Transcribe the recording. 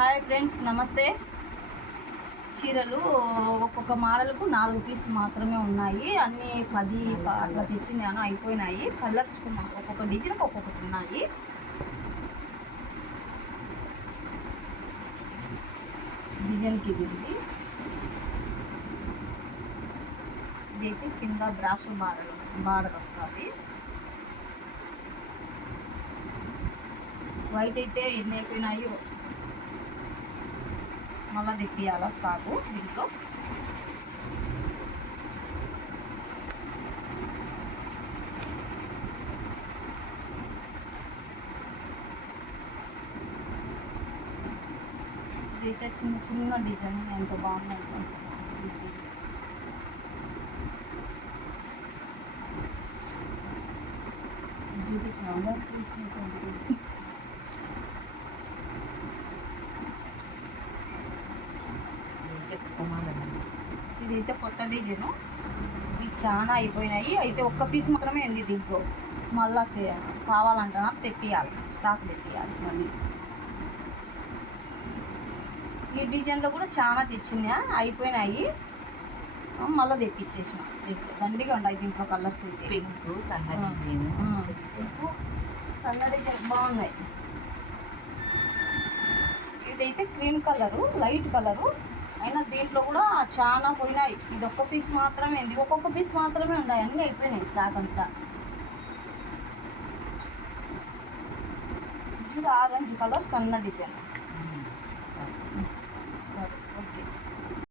Hi friends, నమస్తే. చీరలు ఒక్కొక్క మోడల్కు 4 పీసులు మాత్రమే ఉన్నాయి. అన్నీ 10 అట్లా తెచ్చినాను, అయిపోయినాయి. కలర్స్ ఒక్కొక్క డిజైన్కి ఒక్కొక్కటి ఉన్నాయి. డిజైన్కి ఇదైతే కింద బ్రాష్ బార్డర్ వస్తుంది. వైట్ అయితే ఎన్ని అయిపోయినాయో మళ్ళీ తెప్పియాలా స్టాకు దీంట్లో. ఇదైతే చిన్న చిన్న డిజైన్ ఎంత బాగుంది. చూపించిన ఇదైతే కొత్త డిజైను. ఇవి చాలా అయిపోయినాయి. అయితే ఒక్క పీస్ మాత్రమే ఉంది దీంట్లో. మళ్ళా కావాలంటున్నా తెప్పియాలి, స్టాక్ తెప్పియాలి. మళ్ళీ ఈ డిజైన్లో కూడా చాలా తెచ్చినా, అయిపోయినాయి. మళ్ళీ తెప్పించేసిన. దండిగా ఉన్నాయి దీంట్లో కలర్స్. అయితే పింక్ సన్న డిజైన్, సన్న డిజైన్ బాగున్నాయి. ఇదైతే క్రీమ్ కలరు, లైట్ కలరు. అయినా దీంట్లో కూడా చాలా పోయినాయి. ఇది ఒక్క పీస్ మాత్రమే ఉంది, ఒక్కొక్క పీస్ మాత్రమే ఉన్నాయి. అన్నీ అయిపోయినాయి స్టాక్ అంతా. ఇది ఆరెంజ్ కలర్ సన్న డిజైన్.